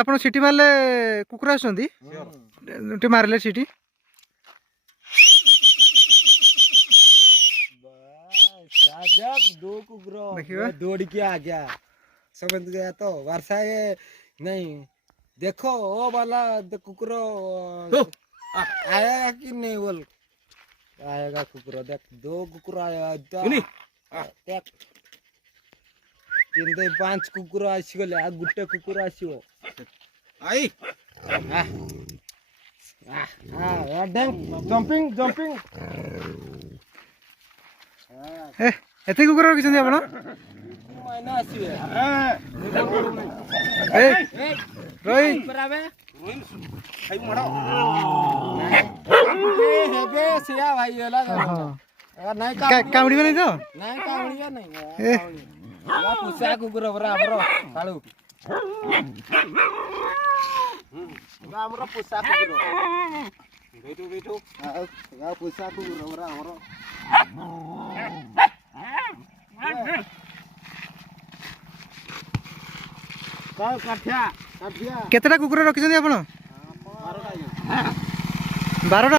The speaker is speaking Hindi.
ଆପଣ ସିଟି ମାରିଲେ କୁକୁର ଆସୁଛନ୍ତି ଟିକେ ମାରିଲେ ସିଟି दो कुकुर देखिए दौड़ के आ गया समझ गया तो वर्षा ये नहीं देखो वो वाला कुकुर आएगा कि नहीं बोल आएगा कुकुर देख दो कुकुर आया देख 3-5 कुकुर आसीगले आ गुटे कुकुर आसीबो आई जंपिंग जंपिंग एते कुकुर रखिछन्ती आपण मैंने आसीबे रोई बराबे रोइन खाइ मडो हेबे सिया भाई होला नहीं कामड़ी में नहीं तो नहीं कामड़िया नहीं या पुसा कुकुर बराबर काळू हमरा पुसा कुकुर बेटू बेटू या पुसा कुकुर बराबर केतेटा कुकुर रखिछन्ती आपण 12टा